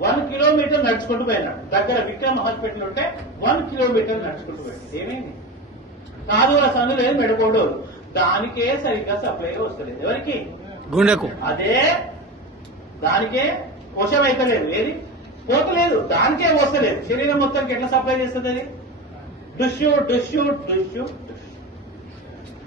One kilometre నడుచుకుంటూ పోయినాడు. దగ్గర విక్రమ్ హాస్పిటల్ ఉంటే వన్ కిలోమీటర్ నడుచుకుంటూ పోయాడు. ఏమైంది? కాదుల సందు లేదు మెడకోడు దానికే సరిగ్గా సప్లై వస్తలేదు. ఎవరికి? గుండెకు. అదే దానికే వశం అయితలేదు. ఏది? పోతలేదు. దానికే వస్తలేదు. శరీరం మొత్తానికి ఎట్లా సప్లై చేస్తుంది అది? డుష్యూ డుష్యూ డుష్యూ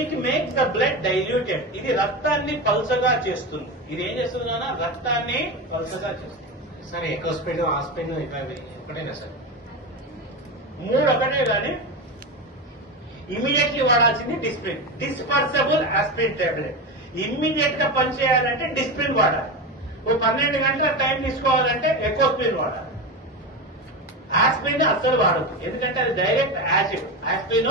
it makes the blood diluted ఇది రక్తాన్ని పల్సగా చేస్తుంది. ఇది ఏం చేస్తుంది నాన్న? రక్తాన్ని పల్సగా చేస్తుంది. సార్ ఎక్కువ స్పీడ్ ఆ స్పీడ్ ఒకటేనా సార్ మూడు ఒకటే కానీ ఇమీడియట్లీ వాడాల్సింది డిస్ప్రిన్ డిస్పర్సబుల్ ఆస్పిరిన్ టాబ్లెట్ ఇమ్మీడియట్గా పనిచేయాలంటే డిస్ప్రిన్ వాడాలి. ఓ పన్నెండు గంటల టైం తీసుకోవాలంటే ఎకోస్ప్రిన్ వాడాలి. ఆస్పిరిన్ అస్సలు వాడద్దు. ఎందుకంటే అది డైరెక్ట్ యాసిడ్ ఆస్పిరిన్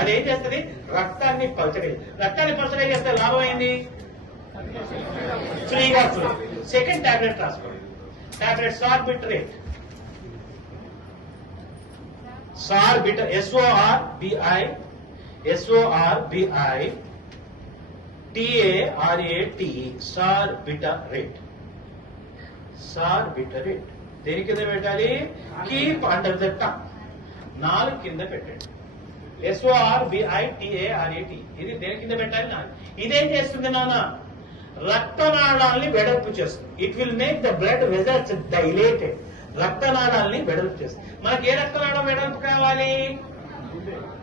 అది ఏం చేస్తుంది? రక్తాన్ని పలచగా రక్తాన్ని పలచగా చేస్తే లాభం ఏంది? ఫ్రీగా సెకండ్ టాబ్లెట్ రాసుకోండి. Tablet Sorbitrate. Sorbit S O R B I S O R B I T A R A T Sorbitrate. Sorbitrate. దేని కింద పెట్టాలి? Keep under the tongue. నాలుగు కింద పెట్టండి. ఎస్ఓఆర్ ఇది దేని కింద పెట్టాలి? ఇదేం చేస్తుంది నాన్న? రక్తనాళాల్ని వెడల్పు చేస్తుంది. It will make the blood vessels dilated రక్తనాళాల్ని వెడల్పు చేస్తుంది. మనకి ఏ రక్తనాళం వెడల్పు కావాలి?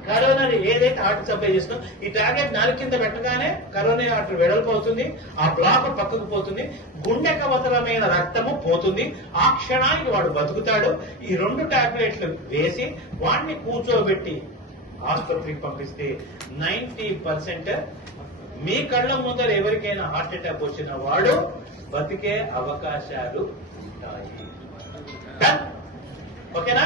కరోనా ఏదైతే హార్ట్ సప్లై చేస్తుందో ఈ టాబ్లెట్ నాలుగు కింద పెట్టగానే కరోనా హార్ట్ వెడల్పు అవుతుంది ఆ బ్లాక్ పక్కకు పోతుంది గుండె కవతలమైన రక్తము పోతుంది. ఆ క్షణానికి వాడు బతుకుతాడు. ఈ రెండు టాబ్లెట్లు వేసి వాడిని కూర్చోబెట్టి ఆసుపత్రికి పంపిస్తే నైన్టీ పర్సెంట్ మీ కళ్ళ ముందర ఎవరికైనా హార్ట్ అటాక్ వచ్చిన వాడు బతికే అవకాశాలు ఉంటాయి. ఓకేనా